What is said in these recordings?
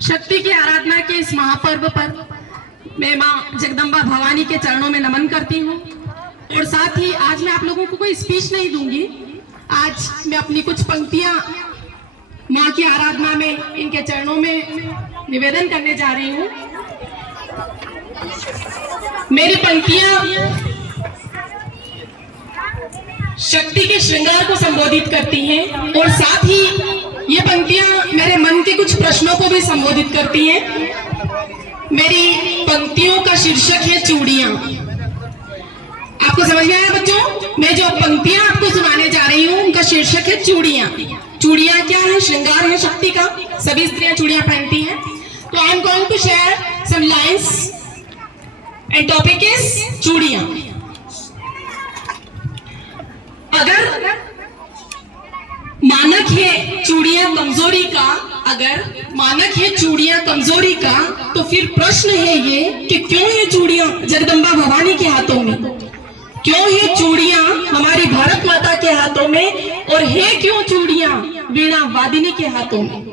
शक्ति की आराधना के इस महापर्व पर मैं मां जगदम्बा भवानी के चरणों में नमन करती हूँ। और साथ ही आज मैं आप लोगों को कोई स्पीच नहीं दूंगी। आज मैं अपनी कुछ पंक्तियां मां की आराधना में इनके चरणों में निवेदन करने जा रही हूँ। मेरी पंक्तियां शक्ति के श्रृंगार को संबोधित करती हैं और साथ ही ये पंक्तियां मेरे मन के कुछ प्रश्नों को भी संबोधित करती हैं। मेरी पंक्तियों का शीर्षक है चूड़ियां। आपको समझ में आया बच्चों? मैं जो पंक्तियां आपको सुनाने जा रही हूँ उनका शीर्षक है चूड़ियां। चूड़ियां क्या है? श्रृंगार है शक्ति का। सभी स्त्रियां चूड़ियां पहनती हैं। तो I am going to share some lines and topic is चूड़ियां। अगर मानक है चूड़ियां कमजोरी का, अगर मानक है चूड़ियां कमजोरी का, तो फिर प्रश्न है ये कि क्यों है चूड़ियां जगदम्बा भवानी के हाथों में? क्यों है चूड़ियां हमारी भारत माता के हाथों में? और है क्यों चूड़ियां वीणा वादिनी के हाथों में?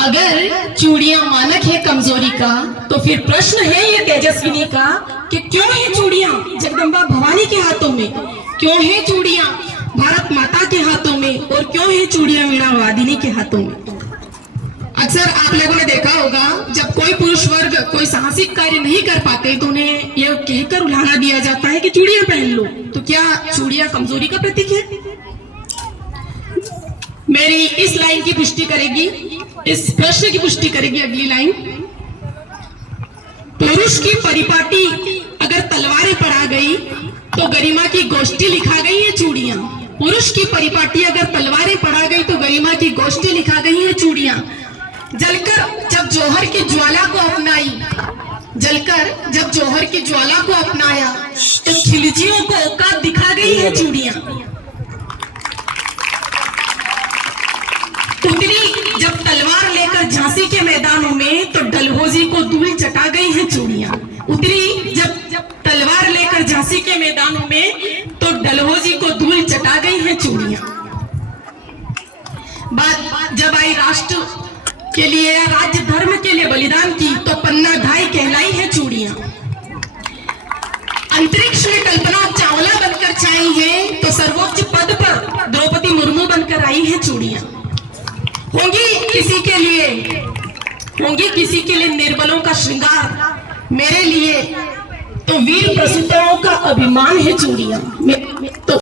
अगर चूड़ियां मानक है कमजोरी का, तो फिर प्रश्न है ये तेजस्विनी का कि क्यों है चूड़ियां जगदम्बा भवानी के हाथों में? क्यों है चूड़ियां भारत माता के हाथों में? और क्यों है चूड़ियां वीणा वादिनी के हाथों में? अक्सर आप लोगों ने देखा होगा जब कोई पुरुष वर्ग कोई साहसिक कार्य नहीं कर पाते तो उन्हें यह कहकर उल्हाना दिया जाता है कि चूड़ियां पहन लो। तो क्या चूड़ियां कमजोरी का प्रतीक है? मेरी इस लाइन की पुष्टि करेगी, इस प्रश्न की पुष्टि करेगी अगली लाइन। पुरुष की परिपाटी अगर तलवारें पड़ा गई तो गरिमा की गोष्ठी लिखा गई है चूड़ियां। पुरुष की परिपाटी अगर तलवारें पड़ा गई तो गरिमा की गोष्ठी लिखा गई है चूड़ियां। जलकर जब जौहर की ज्वाला को अपनाई, जलकर जब जौहर की ज्वाला को अपनाया तो खिलजियों को औकात दिखा गई है चूड़ियां। उतरी जब तलवार लेकर झांसी के मैदानों में तो डलहौजी को धूल चटा गई है चूड़ियां। उतरी जब तलवार लेकर झांसी के मैदानों में तो डलहौजी को धूल चटा गई है चूड़ियां। बात जब आई राष्ट्र के लिए या राज्य धर्म के लिए बलिदान की तो पन्ना ढाई कहलाई है चूड़ियां। अंतरिक्ष में कल्पना चावला बनकर छाई है तो सर्वोच्च पद पर द्रौपदी मुर्मू बनकर आई है चूड़ियां। होंगी किसी के लिए निर्बलों का श्रृंगार, मेरे लिए तो वीर प्रसूताओं का अभिमान है चूड़ियां। तो